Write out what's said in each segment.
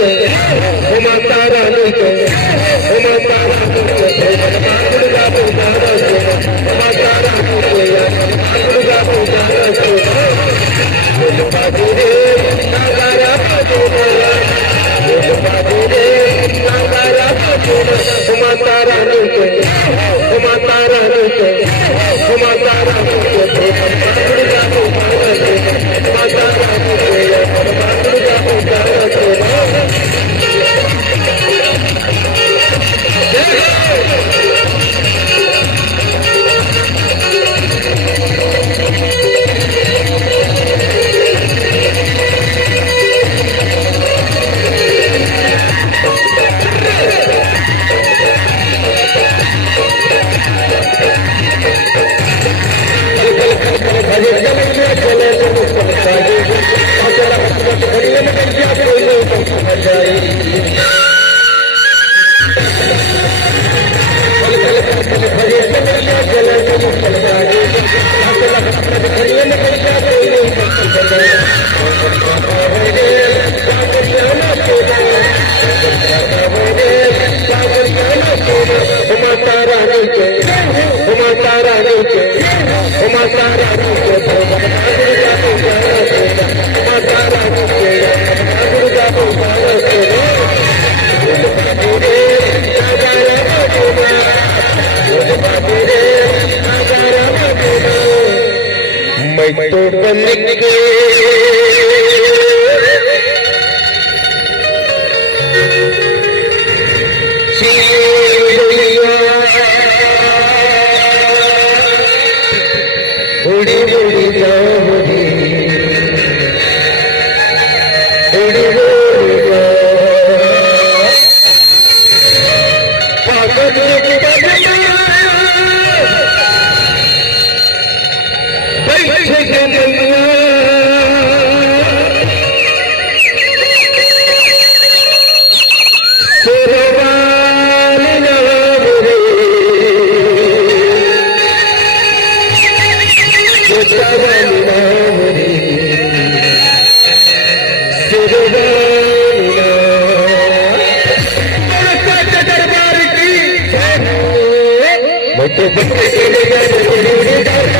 के माता रानी के माता रानी के दुर्गा पूजा माता रानी के दुर्गा पूजा बाबू रे नागारा बाबू रे बाबू रे नागारा बाबू माता रानी के माता रानी के माता रानी के दुर्गा पूजा माता रानी के दुर्गा पूजा मैं तो बन के उड़ी उड़ी जाऊंगी उड़ी उड़ी पागल की बैठे के तेरे बाल नाम रे तेरे नाम रे तेरे दरबार की मैं तो बच्चे के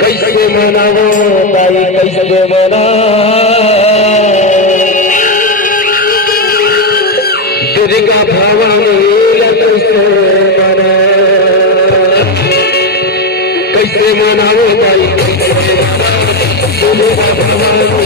कैसे मनावो ताई कैसे मना दुर्गा भवानी कैसे मना कैसे मनावो ताई कैसे मना दुर्गा भवानी